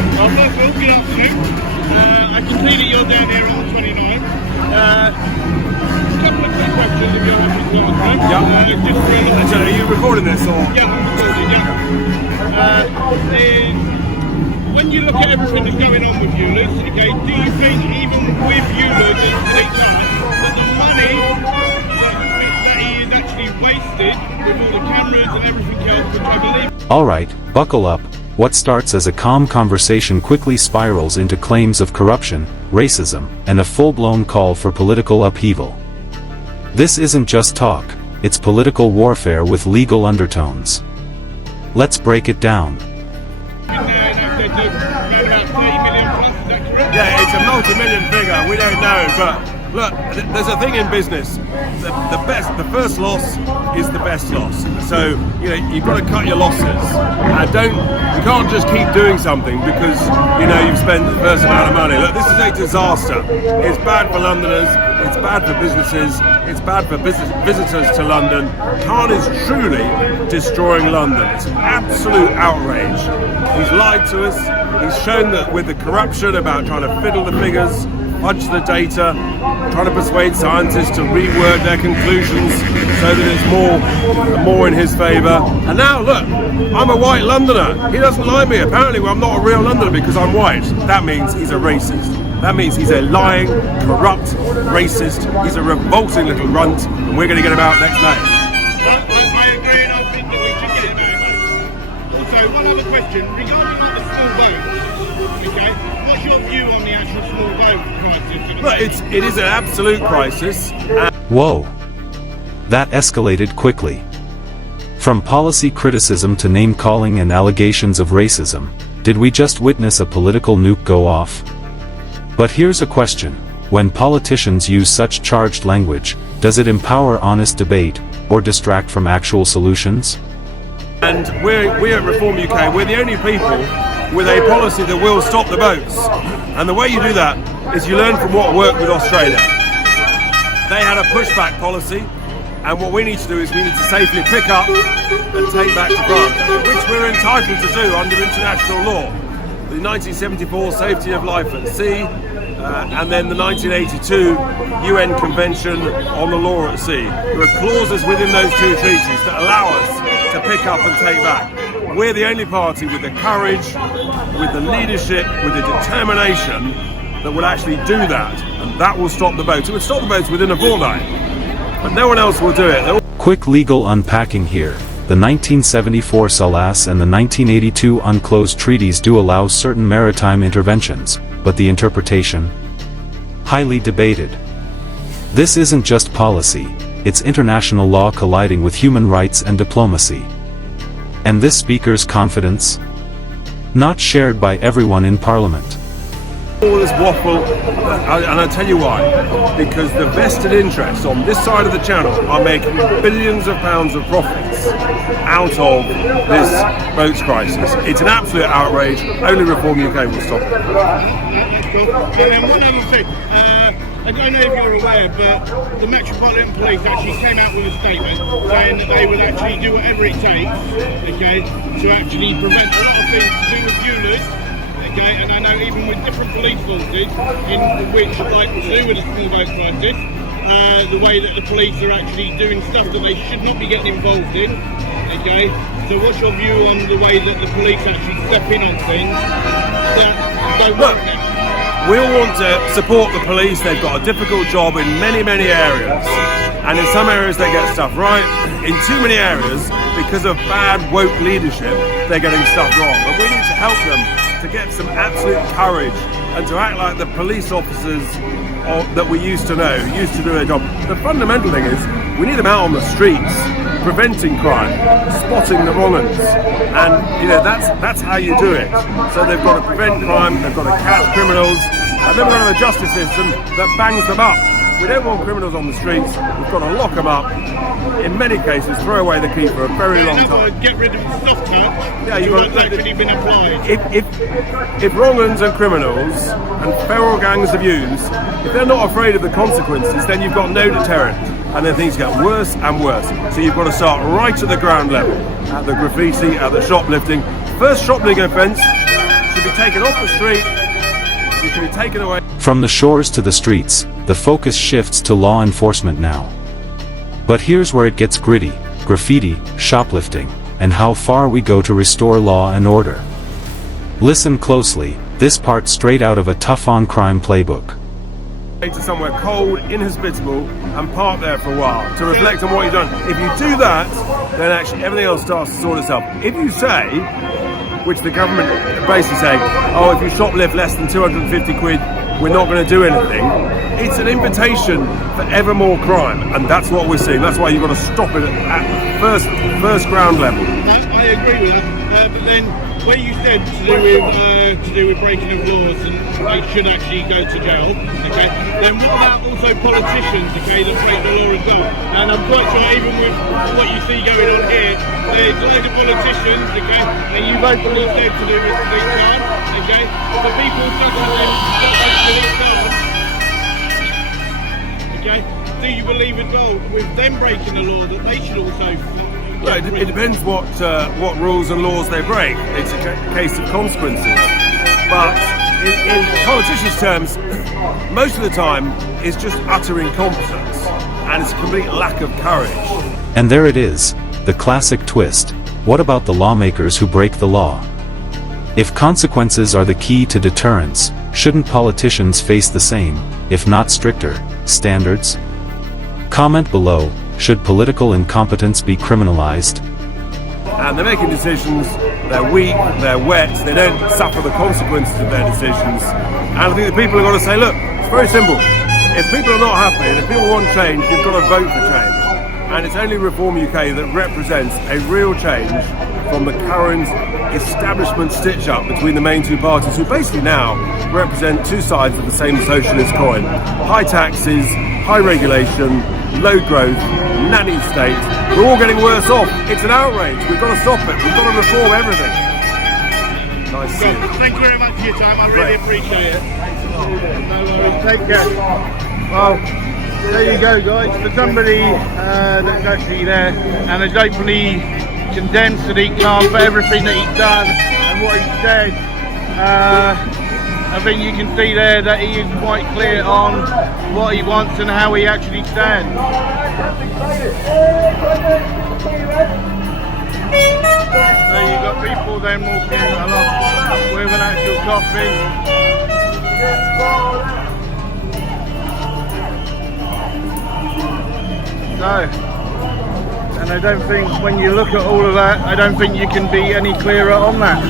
Well, first of all, good afternoon. I can see that you're down here on the 29th. A couple of quick questions if you're happy to answer them. Yeah. Just for a little So are you recording this or? Yeah, I'm recording, yeah. When you look at everything that's going on with Eulers, okay, do you think even with Eulers and police that the money that he is actually wasted with all the cameras and everything else, which I believe... Alright, buckle up. What starts as a calm conversation quickly spirals into claims of corruption, racism, and a full-blown call for political upheaval. This isn't just talk, it's political warfare with legal undertones. Let's break it down. Yeah, it's a multi-million figure, we don't know, but look, there's a thing in business. The first loss is the best loss. So, you've got to cut your losses. You can't just keep doing something because, you've spent the first amount of money. Look, this is a disaster. It's bad for Londoners, it's bad for businesses, it's bad for visitors to London. Khan is truly destroying London. It's an absolute outrage. He's lied to us. He's shown that with the corruption about trying to fiddle the figures, fudge the data, trying to persuade scientists to reword their conclusions so that it's more in his favour. And now look, I'm a white Londoner. He doesn't like me. Apparently I'm not a real Londoner because I'm white. That means he's a racist. That means he's a lying, corrupt racist. He's a revolting little runt, and we're going to get him out next night. I agree, and I think that we should get him out. Also, one other question regarding the small boats. Okay, what's your view on the actual small boat crisis? Look, it is an absolute crisis. Whoa. That escalated quickly. From policy criticism to name-calling and allegations of racism, did we just witness a political nuke go off? But here's a question. When politicians use such charged language, does it empower honest debate, or distract from actual solutions? And we at Reform UK, we're the only people with a policy that will stop the boats. And the way you do that is you learn from what worked with Australia. They had a pushback policy, and what we need to do is we need to safely pick up and take back to France, which we're entitled to do under international law. The 1974 Safety of Life at Sea, and then the 1982 UN Convention on the Law at Sea. There are clauses within those two treaties that allow us to pick up and take back. We're the only party with the courage, with the leadership, with the determination that will actually do that, and that will stop the boats. It would stop the boats within a fortnight, but no one else will do it. Quick legal unpacking here. The 1974 SALAS and the 1982 unclosed treaties do allow certain maritime interventions, but the interpretation? Highly debated. This isn't just policy, it's international law colliding with human rights and diplomacy. And this speaker's confidence? Not shared by everyone in Parliament. All this waffle, and I'll tell you why. Because the vested interests on this side of the channel are making billions of pounds of profits out of this boats crisis. It's an absolute outrage. Only Reform UK will stop it. That's cool. And then one other thing. I don't know if you're aware, but the Metropolitan Police actually came out with a statement saying that they will actually do whatever it takes, okay, to actually prevent a lot of things to do with Eulers. Okay, and I know even with different police forces, in which, like to do with the small boat crisis, the way that the police are actually doing stuff that they should not be getting involved in. Okay, so what's your view on the way that the police actually step in on things that don't work now? We all want to support the police. They've got a difficult job in many, many areas. And in some areas they get stuff right. In too many areas, because of bad woke leadership, they're getting stuff wrong. But we need to help them to get some absolute courage and to act like the police officers that we used to know, used to do their job. The fundamental thing is we need them out on the streets, preventing crime, spotting the wrong uns, and that's how you do it. So they've got to prevent crime, they've got to catch criminals, and then we've got to have a justice system that bangs them up. We don't want criminals on the streets. We've got to lock them up. In many cases, throw away the key for a very long time. Get rid of the soft touch. Yeah, you've got actually been applied. If wrong-uns and criminals and feral gangs of youths, if they're not afraid of the consequences, then you've got no deterrent, and then things get worse and worse. So you've got to start right at the ground level, at the graffiti, at the shoplifting. First shoplifting offence, should be taken off the street. You should be taken away. From the shores to the streets, the focus shifts to law enforcement now. But here's where it gets gritty: graffiti, shoplifting, and how far we go to restore law and order. Listen closely, this part straight out of a tough-on-crime playbook. To somewhere cold, inhospitable, and park there for a while to reflect on what you've done. If you do that, then actually everything else starts to sort itself. If you say, which the government are basically saying, oh, if you shoplift less than 250 quid, we're not going to do anything, it's an invitation for ever more crime, and that's what we're seeing. That's why you've got to stop it at first ground level. I agree with that, but then where you said to do with breaking of laws and they should actually go to jail, okay, then what about also politicians, okay, that break the law as well? And I'm quite sure even with what you see going on here, there's loads of politicians, okay, and you've openly said to do with Sadiq Khan, okay, so people such as Sadiq Khan, okay, do you believe as well with them breaking the law that they should also... No, it depends what rules and laws they break. It's a case of consequences. But in politicians' terms, most of the time it's just utter incompetence and it's a complete lack of courage. And there it is, the classic twist. What about the lawmakers who break the law? If consequences are the key to deterrence, shouldn't politicians face the same, if not stricter, standards? Comment below. Should political incompetence be criminalized? And they're making decisions, they're weak, they're wet, they don't suffer the consequences of their decisions. And I think the people have got to say, look, it's very simple. If people are not happy and if people want change, you've got to vote for change. And it's only Reform UK that represents a real change from the current establishment stitch-up between the main two parties, who basically now represent two sides of the same socialist coin. High taxes, high regulation, low growth, nanny state. We're all getting worse off. It's an outrage. We've got to stop it. We've got to reform everything. Nice to see you. Thank you very much for your time. I really appreciate it. No worries. Take care. Well, there you go, guys. For somebody that's actually there and has openly condemned Sadiq Khan for everything that he's done and what he said, I think you can see there that he is quite clear on what he wants and how he actually stands. So you've got people then walking along with an actual coffee. So, and I don't think when you look at all of that, I don't think you can be any clearer on that.